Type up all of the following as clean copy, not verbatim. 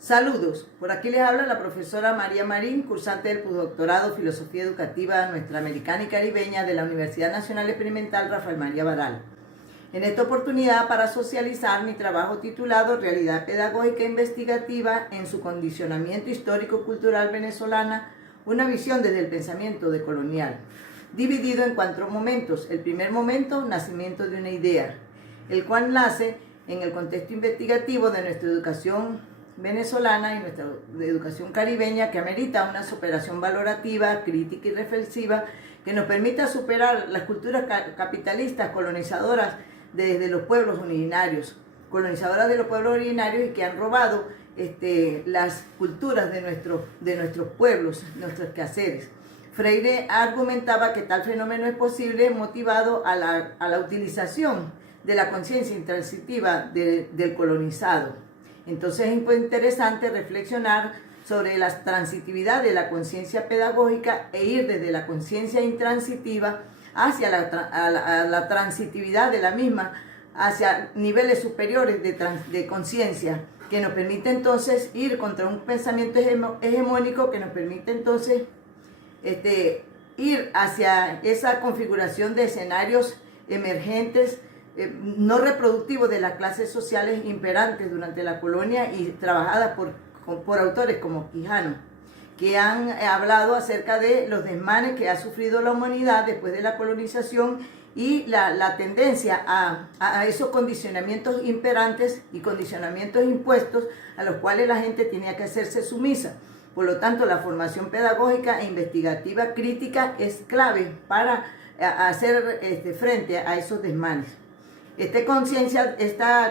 Saludos, por aquí les habla la profesora María Marín, cursante del postdoctorado Filosofía Educativa Nuestra Americana y Caribeña de la Universidad Nacional Experimental Rafael María Baral. En esta oportunidad para socializar mi trabajo titulado Realidad Pedagógica e Investigativa en su condicionamiento histórico-cultural venezolana, una visión desde el pensamiento decolonial, dividido en 4 momentos. El primer momento, nacimiento de una idea, el cual nace en el contexto investigativo de nuestra educación venezolana y nuestra educación caribeña, que amerita una superación valorativa, crítica y reflexiva que nos permita superar las culturas capitalistas colonizadoras desde los pueblos originarios, colonizadoras de los pueblos originarios y que han robado las culturas de nuestros pueblos, nuestros quehaceres. Freire argumentaba que tal fenómeno es posible motivado a la utilización de la conciencia intransitiva del colonizado. Entonces es interesante reflexionar sobre la transitividad de la conciencia pedagógica e ir desde la conciencia intransitiva hacia la transitividad de la misma, hacia niveles superiores de conciencia, que nos permite entonces ir contra un pensamiento hegemónico, que nos permite entonces ir hacia esa configuración de escenarios emergentes, no reproductivos de las clases sociales imperantes durante la colonia y trabajadas por autores como Quijano, que han hablado acerca de los desmanes que ha sufrido la humanidad después de la colonización y la tendencia a esos condicionamientos imperantes y condicionamientos impuestos a los cuales la gente tenía que hacerse sumisa. Por lo tanto, la formación pedagógica e investigativa crítica es clave para hacer frente a esos desmanes. Esta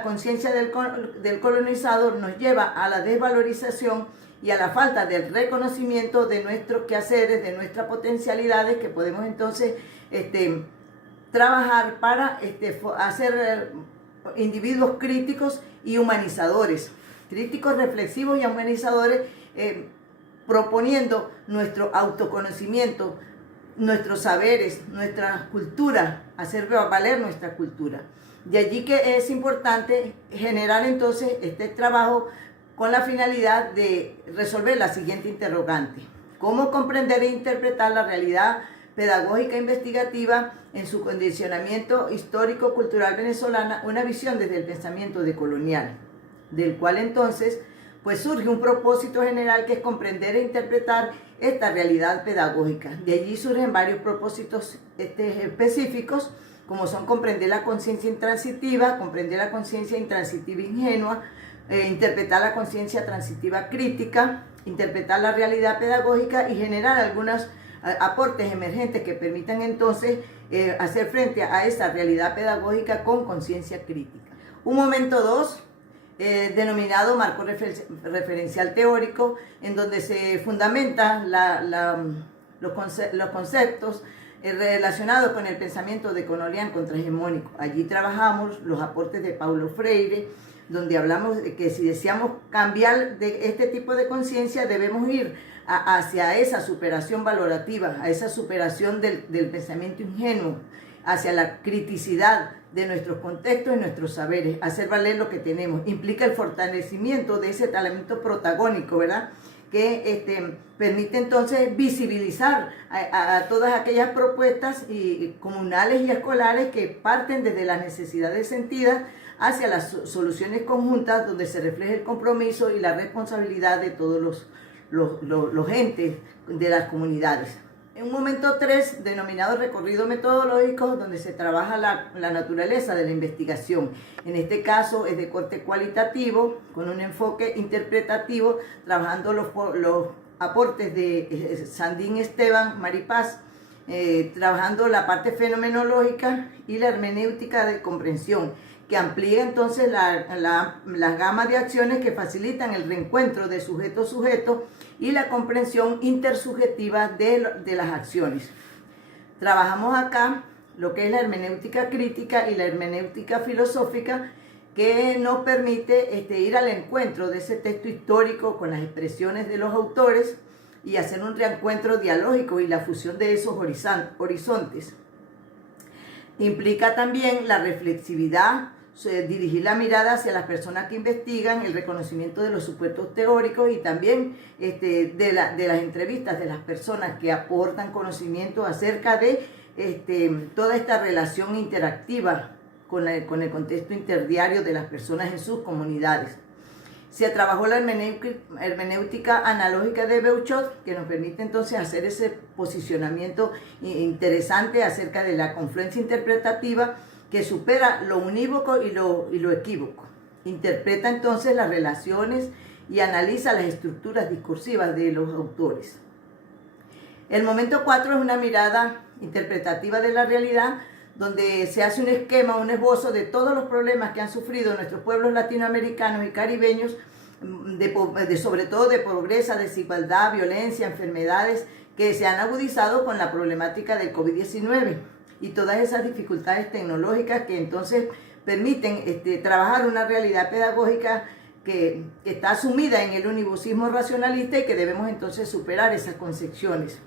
conciencia del colonizador nos lleva a la desvalorización y a la falta del reconocimiento de nuestros quehaceres, de nuestras potencialidades, que podemos entonces trabajar para hacer individuos críticos y humanizadores, críticos, reflexivos y humanizadores, proponiendo nuestro autoconocimiento, nuestros saberes, nuestra cultura, hacer valer nuestra cultura. De allí que es importante generar entonces este trabajo con la finalidad de resolver la siguiente interrogante: ¿cómo comprender e interpretar la realidad pedagógica e investigativa en su condicionamiento histórico-cultural venezolana, una visión desde el pensamiento decolonial, del cual entonces pues surge un propósito general que es comprender e interpretar esta realidad pedagógica? De allí surgen varios propósitos específicos, como son comprender la conciencia intransitiva, comprender la conciencia intransitiva ingenua, interpretar la conciencia transitiva crítica, interpretar la realidad pedagógica y generar algunos aportes emergentes que permitan entonces hacer frente a esa realidad pedagógica con conciencia crítica. Un momento 2, denominado marco referencial teórico, en donde se fundamentan los conceptos relacionados con el pensamiento decolonial contrahegemónico. Allí trabajamos los aportes de Paulo Freire, donde hablamos de que si deseamos cambiar de este tipo de conciencia, debemos ir hacia esa superación valorativa, a esa superación del pensamiento ingenuo, hacia la criticidad de nuestros contextos y nuestros saberes, hacer valer lo que tenemos. Implica el fortalecimiento de ese talento protagónico, ¿verdad?, que permite entonces visibilizar a todas aquellas propuestas comunales y escolares que parten desde las necesidades sentidas hacia las soluciones conjuntas, donde se refleja el compromiso y la responsabilidad de todos los entes de las comunidades. En un momento 3, denominado recorrido metodológico, donde se trabaja la naturaleza de la investigación. En este caso es de corte cualitativo, con un enfoque interpretativo, trabajando los aportes de Sandín Esteban Maripaz, trabajando la parte fenomenológica y la hermenéutica de comprensión, que amplía entonces la gama de acciones que facilitan el reencuentro de sujeto-sujeto y la comprensión intersubjetiva de las acciones. Trabajamos acá lo que es la hermenéutica crítica y la hermenéutica filosófica, que nos permite ir al encuentro de ese texto histórico con las expresiones de los autores y hacer un reencuentro dialógico y la fusión de esos horizontes. Implica también la reflexividad dirigir la mirada hacia las personas que investigan, el reconocimiento de los supuestos teóricos y también de las entrevistas de las personas que aportan conocimiento acerca de toda esta relación interactiva con el contexto interdiario de las personas en sus comunidades. Se trabajó la hermenéutica analógica de Beuchot, que nos permite entonces hacer ese posicionamiento interesante acerca de la confluencia interpretativa que supera lo unívoco y lo equívoco. Interpreta entonces las relaciones y analiza las estructuras discursivas de los autores. El momento 4 es una mirada interpretativa de la realidad, donde se hace un esquema, un esbozo de todos los problemas que han sufrido nuestros pueblos latinoamericanos y caribeños, sobre todo de pobreza, desigualdad, violencia, enfermedades que se han agudizado con la problemática del COVID-19 y todas esas dificultades tecnológicas que entonces permiten trabajar una realidad pedagógica que está sumida en el univocismo racionalista y que debemos entonces superar esas concepciones.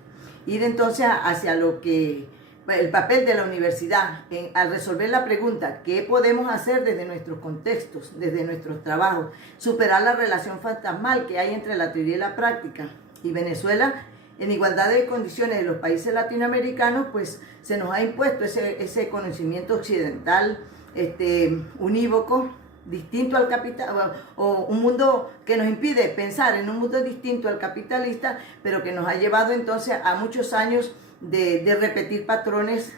Ir entonces hacia lo que el papel de la universidad al resolver la pregunta ¿qué podemos hacer desde nuestros contextos, desde nuestros trabajos? Superar la relación fantasmal que hay entre la teoría y la práctica. Y Venezuela, en igualdad de condiciones de los países latinoamericanos, pues se nos ha impuesto ese conocimiento occidental unívoco, distinto al capital, o un mundo que nos impide pensar en un mundo distinto al capitalista, pero que nos ha llevado entonces a muchos años de repetir patrones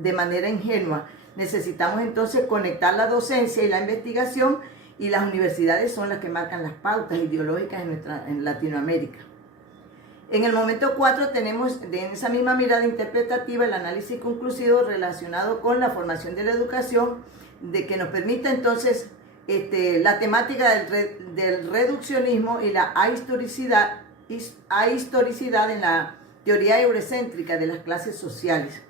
de manera ingenua. Necesitamos entonces conectar la docencia y la investigación, y las universidades son las que marcan las pautas ideológicas en Latinoamérica. En el momento 4 tenemos en esa misma mirada interpretativa el análisis conclusivo relacionado con la formación de la educación, de que nos permita entonces la temática del reduccionismo y la ahistoricidad en la teoría eurocéntrica de las clases sociales.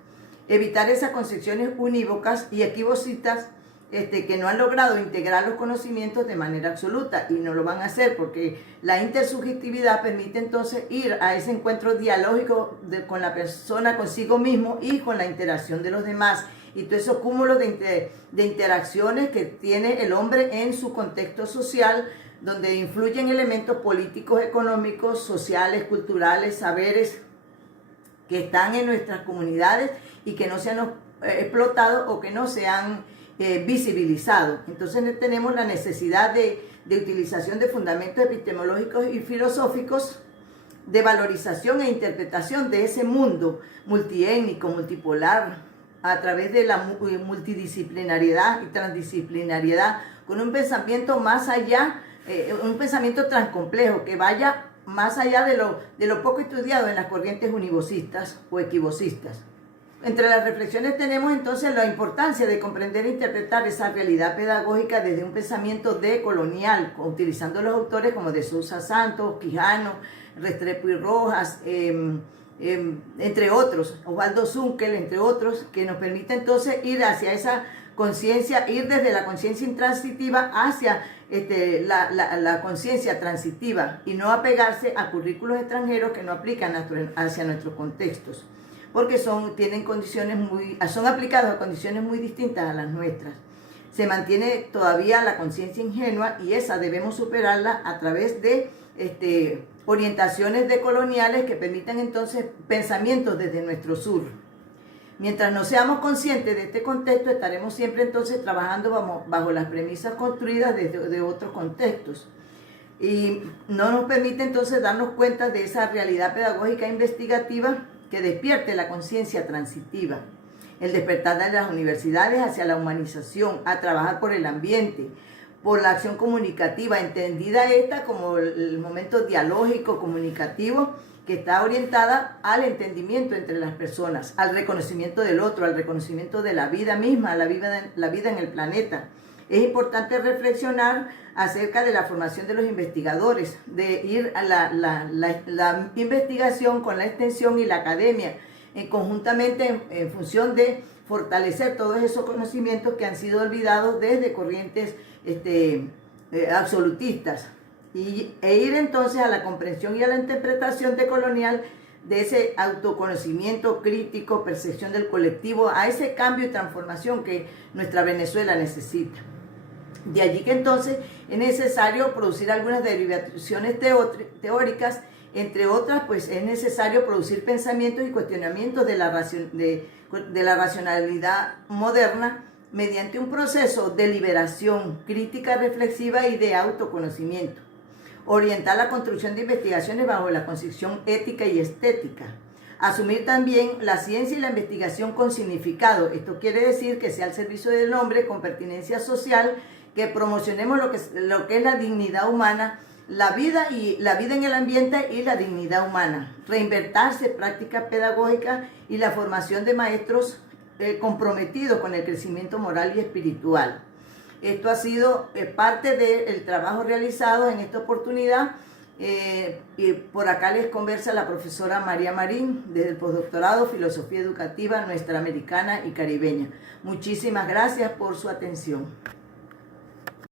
Evitar esas concepciones unívocas y equivocistas que no han logrado integrar los conocimientos de manera absoluta, y no lo van a hacer porque la intersubjetividad permite entonces ir a ese encuentro dialógico con la persona, consigo mismo y con la interacción de los demás, y todo esos cúmulos de interacciones que tiene el hombre en su contexto social, donde influyen elementos políticos, económicos, sociales, culturales, saberes que están en nuestras comunidades y que no se han explotado o que no se han visibilizado. Entonces tenemos la necesidad de utilización de fundamentos epistemológicos y filosóficos, de valorización e interpretación de ese mundo multiétnico, multipolar, a través de la multidisciplinariedad y transdisciplinariedad, con un pensamiento más allá, un pensamiento transcomplejo que vaya más allá de lo poco estudiado en las corrientes univocistas o equivocistas. Entre las reflexiones tenemos entonces la importancia de comprender e interpretar esa realidad pedagógica desde un pensamiento decolonial, utilizando los autores como de Sousa Santos, Quijano, Restrepo y Rojas, entre otros, Osvaldo Zunkel, entre otros, que nos permite entonces ir hacia esa conciencia, ir desde la conciencia intransitiva hacia la conciencia transitiva, y no apegarse a currículos extranjeros que no aplican hacia nuestros contextos, porque son aplicados a condiciones muy distintas a las nuestras. Se mantiene todavía la conciencia ingenua, y esa debemos superarla a través de orientaciones decoloniales que permitan entonces pensamientos desde nuestro sur. Mientras no seamos conscientes de este contexto, estaremos siempre entonces trabajando bajo las premisas construidas de otros contextos, y no nos permite entonces darnos cuenta de esa realidad pedagógica investigativa que despierte la conciencia transitiva, el despertar de las universidades hacia la humanización, a trabajar por el ambiente, por la acción comunicativa, entendida esta como el momento dialógico, comunicativo, que está orientada al entendimiento entre las personas, al reconocimiento del otro, al reconocimiento de la vida misma, la vida en el planeta. Es importante reflexionar acerca de la formación de los investigadores, de ir a la investigación con la extensión y la academia, conjuntamente en función de fortalecer todos esos conocimientos que han sido olvidados desde corrientes absolutistas, e ir entonces a la comprensión y a la interpretación decolonial de ese autoconocimiento crítico, percepción del colectivo, a ese cambio y transformación que nuestra Venezuela necesita. De allí que entonces es necesario producir algunas derivaciones teóricas, entre otras, pues es necesario producir pensamientos y cuestionamientos de la racionalidad moderna mediante un proceso de liberación crítica reflexiva y de autoconocimiento. Orientar la construcción de investigaciones bajo la concepción ética y estética. Asumir también la ciencia y la investigación con significado. Esto quiere decir que sea al servicio del hombre con pertinencia social, que promocionemos lo que es la dignidad humana, la vida en el ambiente y la dignidad humana. Reinvertirse prácticas pedagógicas y la formación de maestros comprometidos con el crecimiento moral y espiritual. Esto ha sido parte del trabajo realizado en esta oportunidad. Y por acá les conversa la profesora María Marín desde el postdoctorado Filosofía Educativa Nuestra Americana y Caribeña. Muchísimas gracias por su atención.